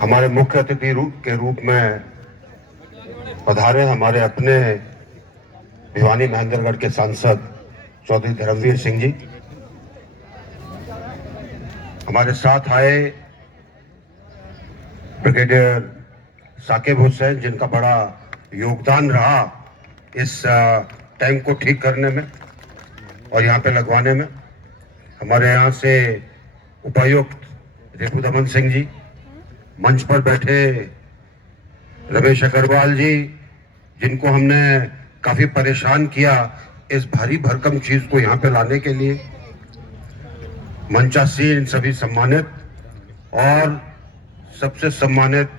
हमारे मुख्य अतिथि के रूप में पधारे हमारे अपने भिवानी महेंद्रगढ़ के सांसद चौधरी धर्मवीर सिंह जी। हमारे साथ आए ब्रिगेडियर साकिब हुसैन, जिनका बड़ा योगदान रहा इस टैंक को ठीक करने में और यहाँ पे लगवाने में। हमारे यहाँ से उपायुक्त रिपु दमन सिंह जी, मंच पर बैठे रमेश अग्रवाल जी, जिनको हमने काफी परेशान किया इस भारी भरकम चीज को यहाँ पे लाने के लिए, मंचासीन सभी सम्मानित, और सबसे सम्मानित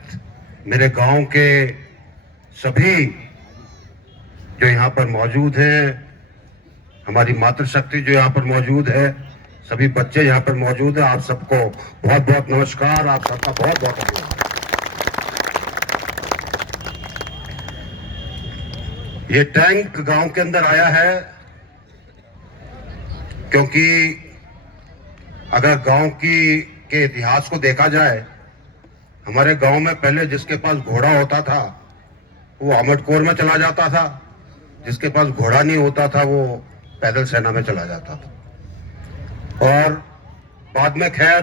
मेरे गांव के सभी जो यहाँ पर मौजूद हैं, हमारी मातृशक्ति जो यहाँ पर मौजूद है, सभी बच्चे यहाँ पर मौजूद हैं। आप सबको बहुत बहुत नमस्कार, आप सबका बहुत बहुत धन्यवाद। ये टैंक गांव के अंदर आया है क्योंकि अगर गांव के इतिहास को देखा जाए, हमारे गांव में पहले जिसके पास घोड़ा होता था वो आमटकोर में चला जाता था, जिसके पास घोड़ा नहीं होता था वो पैदल सेना में चला जाता था। और बाद में खैर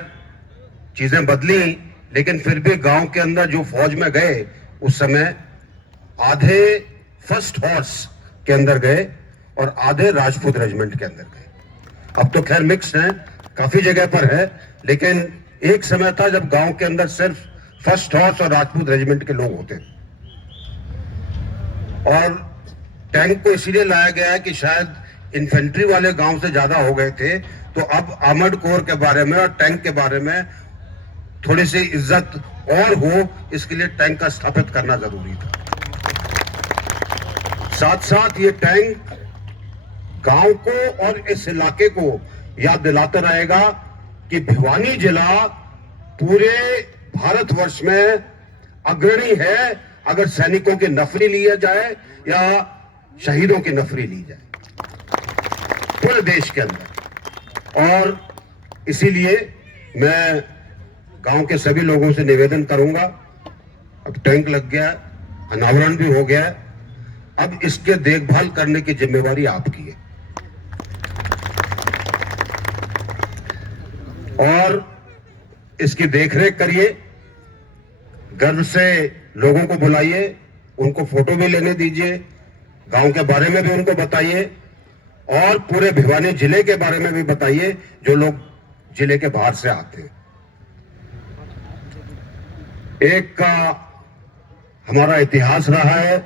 चीजें बदली, लेकिन फिर भी गांव के अंदर जो फौज में गए उस समय आधे फर्स्ट हॉर्स के अंदर गए और आधे राजपूत रेजिमेंट के अंदर गए। अब तो खैर मिक्स है, काफी जगह पर है, लेकिन एक समय था जब गांव के अंदर सिर्फ फर्स्ट हॉर्स और राजपूत रेजिमेंट के लोग होते थे। और टैंक को इसीलिए लाया गया है कि शायद इन्फेंट्री वाले गांव से ज्यादा हो गए थे, तो अब आर्मर्ड कोर के बारे में और टैंक के बारे में थोड़ी सी इज्जत और हो, इसके लिए टैंक का स्थापित करना जरूरी था। साथ साथ ये टैंक गांव को और इस इलाके को याद दिलाता रहेगा कि भिवानी जिला पूरे भारतवर्ष में अग्रणी है अगर सैनिकों की नफरी लिया जाए या शहीदों की नफरी ली जाए पूरे देश के अंदर। और इसीलिए मैं गांव के सभी लोगों से निवेदन करूंगा, अब टैंक लग गया, अनावरण भी हो गया है, अब इसके देखभाल करने की जिम्मेवारी आपकी है। और इसकी देखरेख करिए, गर्व से लोगों को बुलाइए, उनको फोटो भी लेने दीजिए, गांव के बारे में भी उनको बताइए और पूरे भिवानी जिले के बारे में भी बताइए जो लोग जिले के बाहर से आते हैं। एक का हमारा इतिहास रहा है,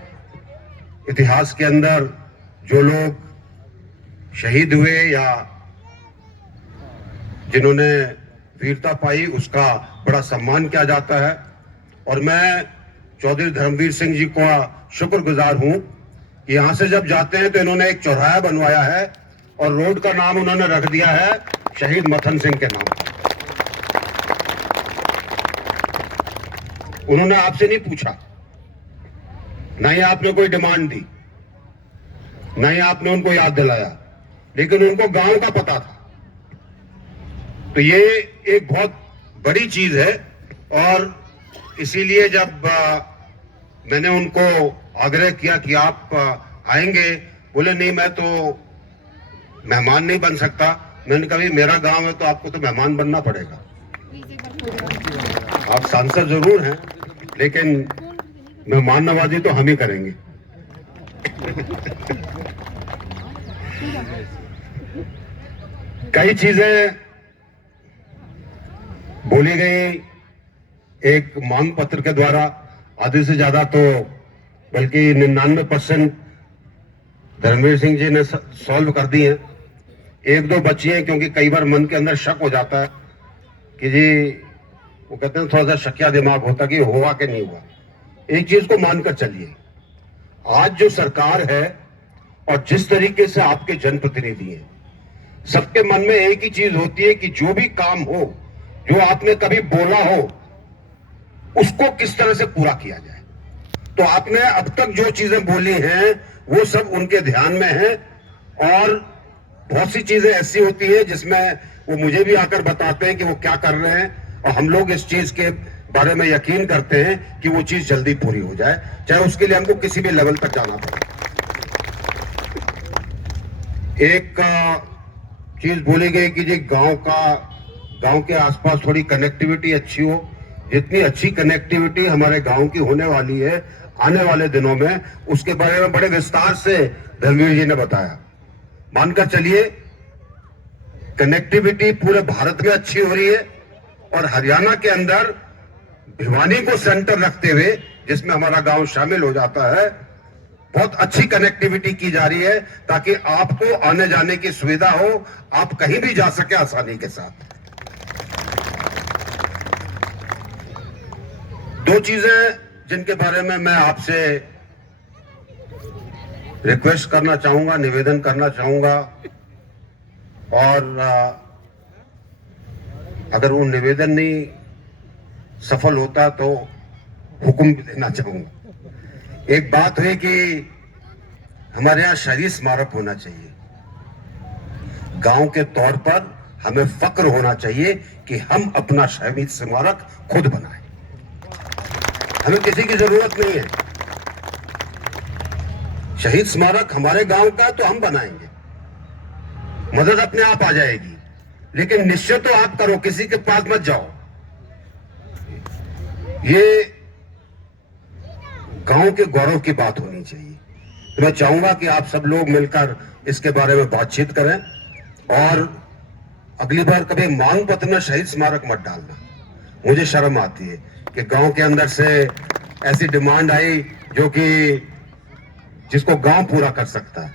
इतिहास के अंदर जो लोग शहीद हुए या जिन्होंने वीरता पाई उसका बड़ा सम्मान किया जाता है। और मैं चौधरी धर्मवीर सिंह जी का शुक्रगुजार हूं कि यहां से जब जाते हैं तो इन्होंने एक चौराहा बनवाया है और रोड का नाम उन्होंने रख दिया है शहीद मथन सिंह के नाम। उन्होंने आपसे नहीं पूछा, ना ही आपने कोई डिमांड दी, ना ही आपने उनको याद दिलाया, लेकिन उनको गांव का पता था। तो ये एक बहुत बड़ी चीज है। और इसीलिए जब मैंने उनको आग्रह किया कि आप आएंगे, बोले नहीं मैं तो मेहमान नहीं बन सकता। मैंने कहा मेरा गांव है तो आपको तो मेहमान बनना पड़ेगा। आप सांसद जरूर हैं लेकिन मेहमान नवाजी तो हम ही करेंगे। कई चीजें बोली गई एक मांग पत्र के द्वारा, आधे से ज्यादा तो बल्कि 99% धर्मवीर सिंह जी ने सॉल्व कर दी है। एक दो बची हैं क्योंकि कई बार मन के अंदर शक हो जाता है कि जी वो कहते हैं थोड़ा सा शकिया दिमाग होता कि हुआ कि नहीं हुआ। एक चीज को मानकर चलिए, आज जो सरकार है और जिस तरीके से आपके जनप्रतिनिधि हैं, सबके मन में एक ही चीज होती है कि जो भी काम हो, जो आपने कभी बोला हो, उसको किस तरह से पूरा किया जाए। तो आपने अब तक जो चीजें बोली हैं वो सब उनके ध्यान में है। और बहुत सी चीजें ऐसी होती है जिसमें वो मुझे भी आकर बताते हैं कि वो क्या कर रहे हैं और हम लोग इस चीज के बारे में यकीन करते हैं कि वो चीज जल्दी पूरी हो जाए, चाहे उसके लिए हमको किसी भी लेवल तक जाना पड़े। एक चीज बोली गई कि जी गांव के आसपास थोड़ी कनेक्टिविटी अच्छी हो। जितनी अच्छी कनेक्टिविटी हमारे गांव की होने वाली है आने वाले दिनों में, उसके बारे में बड़े विस्तार से धर्मवीर जी ने बताया। मानकर चलिए कनेक्टिविटी पूरे भारत में अच्छी हो रही है और हरियाणा के अंदर भिवानी को सेंटर रखते हुए, जिसमें हमारा गांव शामिल हो जाता है, बहुत अच्छी कनेक्टिविटी की जा रही है ताकि आपको आने जाने की सुविधा हो, आप कहीं भी जा सके आसानी के साथ। दो चीजें जिनके बारे में मैं आपसे रिक्वेस्ट करना चाहूंगा, निवेदन करना चाहूंगा, और अगर वो निवेदन नहीं सफल होता तो हुक्म भी देना चाहूंगा। एक बात है कि हमारे यहां शहीद स्मारक होना चाहिए। गांव के तौर पर हमें फक्र होना चाहिए कि हम अपना शहीद स्मारक खुद बनाएं। हमें किसी की जरूरत नहीं है। शहीद स्मारक हमारे गांव का तो हम बनाएंगे, मदद अपने आप आ जाएगी, लेकिन निश्चय तो आप करो, किसी के पास मत जाओ। ये गांव के गौरव की बात होनी चाहिए। तो मैं चाहूंगा कि आप सब लोग मिलकर इसके बारे में बातचीत करें, और अगली बार कभी मांग पत्र में शहीद स्मारक मत डालना। मुझे शर्म आती है कि गांव के अंदर से ऐसी डिमांड आई जो कि जिसको गांव पूरा कर सकता है।